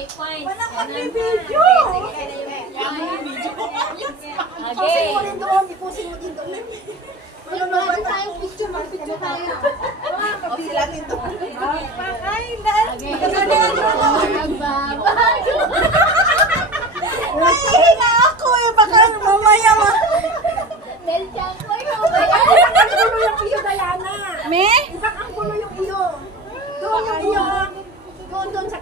may points. Wala Ganun. kang video. Okay. mo rin doon, ipusin mo din doon. Ano naman tayo picture, mag-picture tayo. Kapila din doon. Ay, dahil. Nahihinga ako eh, baka mamaya ma. Del Champoy, Ibang ang gulo yung iyo, Diana. Me? Ibang ang gulo yung iyo. Doon yung iyo. Doon, doon sa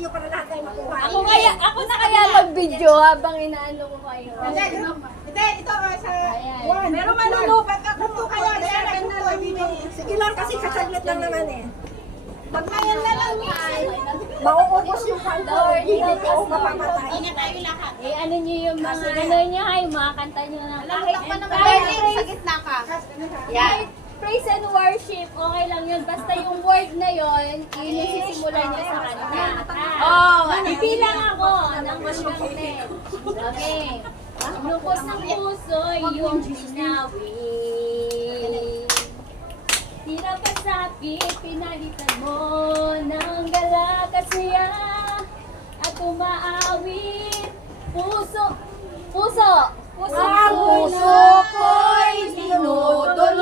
iyo para lahat tayo makuha. Ako kaya, ako na kaya mag-video habang inaano ko kayo. Hindi, hindi, ito oh, sa Ayan. one. Pero malulubat ako. Ito kaya, Diana, ito. Sige lang kasi kasaglit lang naman eh. Pag mayan na lang yan, mauubos yung kanto. Hindi ko mapamatay. Eh, ano nyo yung mga, ano nyo, ay, mga kanta nyo na. Kahit, kahit, Sa gitna ka. kahit praise and worship, okay lang yun. Basta yung word na yun, yun yung sisimulan nyo sa kanta. Oh, Hindi lang ako, ng hanggang 10. Okay. Lukos ng puso yung binawi. Tira pa sapi, pinalitan mo ng galakasya at umaawit. Puso, puso, puso, puso ko'y dinudulog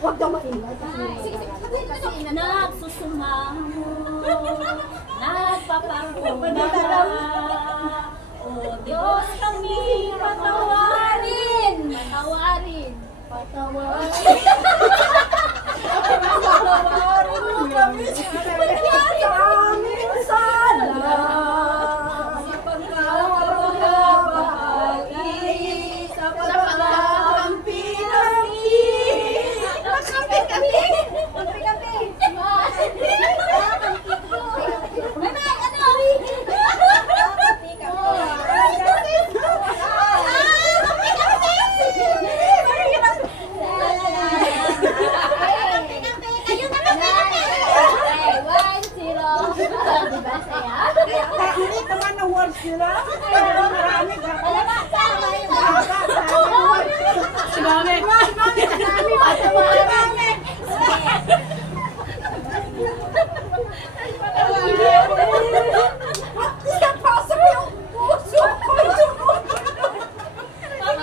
huwag daw maingay. Nagsusumamo, nagpapakumbaba. O Diyos kami patawarin, patawarin, patawarin. Patawarin mo kami sa aming sala. Sa pagkakabahagi, sa pagkakampi namin. Magkape-kape! Magkape-kape! Nanay, ano? One, zero. Diba saya? Hindi naman na words nila. Marami ka. Tama, tama yun. Si Mami. Pasok yung puso ko.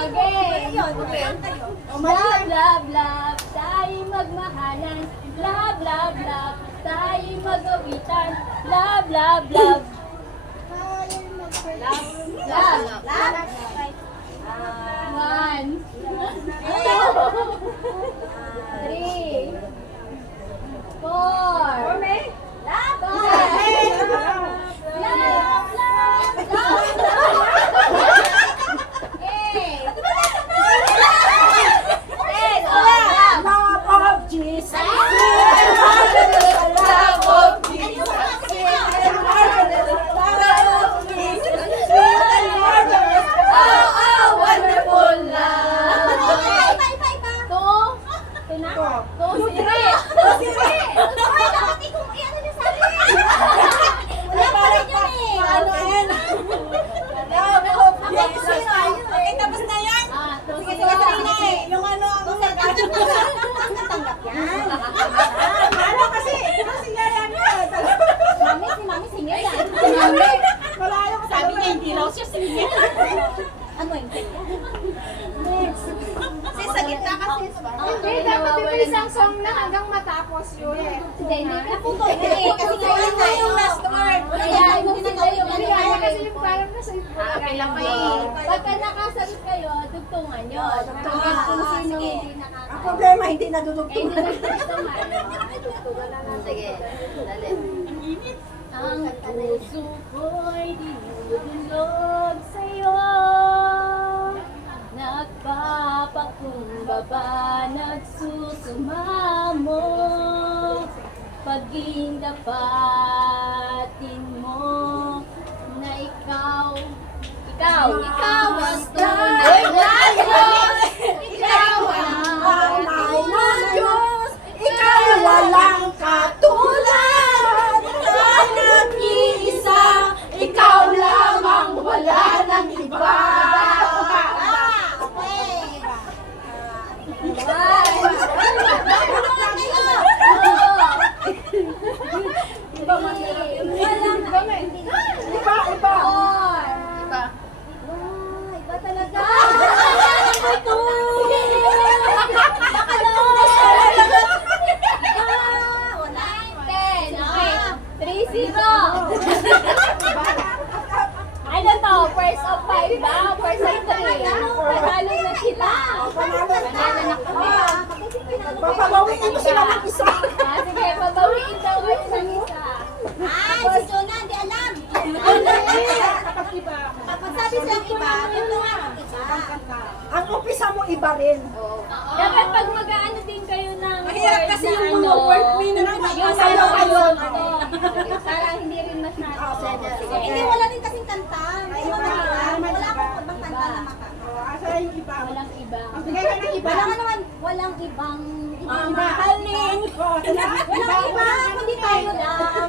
Okay. Love, love, love, tayo magmahalan. Love, love, love, tayo magawitan. Love, love, love. Love, love, love. One, two, three, four, five, love, love, love, eight, ten, love, Love of Jesus. love of Jesus. Oh, oh, wonderful love. Two, two na? Two, three. Two, three. Ay, dapat ikaw, eh, ano niya sabi? Wala pa rin yun eh. Ano yan? Love of Jesus. Okay, tapos na yan. Ah, two, Sige, zero. sige, sige na eh. Yung ano, ang Natanggap yan. Ano kasi? Kasi yan yan. Mami, si Mami singer yan. Malayo ka Sabi niya, hindi raw siya singer. Ano yun? Kasi sa gitna kasi. Hindi, dapat yung isang song na hanggang matapos yun. Hindi, hindi. Naputo eh. Kasi Yun na yung last word. Kaya yung sinaw yung ano. Kaya kasi yung parang nasa ipon. Ah, pila pa eh. Pagka nakasagot kayo, dugtungan nyo. Dugtungan kung sino hindi Ang nakakasagot. problema, hindi Eh, hindi nadudugtungan. na. Sige, dali. Ang puso ko'y dinudulog sa'yo. Nagpapakumbaba, nagsusumamo. Paging dapat Sagutin mo na ikaw, ikaw, ikaw ang tunay na Diyos. Ikaw ang Anay ng Diyos, ikaw walang katulad. Ikaw nag-iisa, ikaw lamang wala ng iba. Iba, iba. Iba. Iba talaga. Three zero. Ano to? First of five ba? First of three. Panalo na sila. Panalo Panalo na kami. Papabawiin mo sila ng isa. Ah, sige, pabawiin daw kayo ng isa. Ay, si Jonah, di alam. Kapag iba. Silang iba, ito nga ang iba. Ang umpisa mo iba rin. Dapat pag mag-ano din kayo ng Mahirap kasi na yung mga ano, word meaning na yung pinag-asayo kayo. ano, para hindi rin masyado. Sige. Hindi, wala rin kasing kanta. Mo mahirap. Wala akong ibang kanta na maka. Asa yung iba? Walang iba. Bigay ka ng iba. Wala nga naman, walang ibang ibang Iba. mahalin. Oh, sila? Walang iba, kundi tayo lang.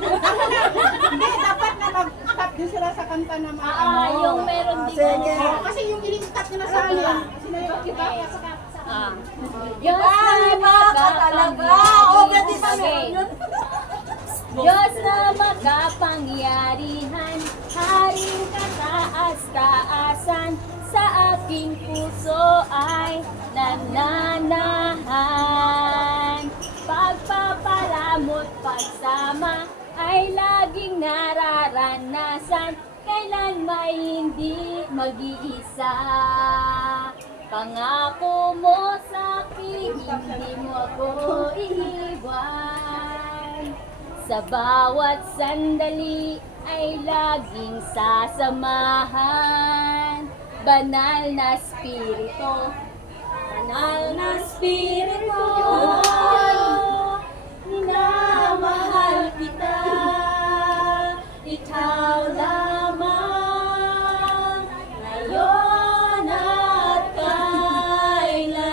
Hindi, dapat na mag-stop din sila sa kanta na mga Ah, yung meron din. Sige. ano. Kasi yung in-stop nila sa akin. Sila yung iba. Ah. Diyos na makatalaga. Okay. Diyos na makapangyarihan, Haring kataas-taasan, sa aking puso ay nananahan. May hindi mag-iisa. Pangako mo sa akin, hindi mo ako iiwan. Sa bawat sandali ay laging sasamahan. Banal na spirito, banal na spirito,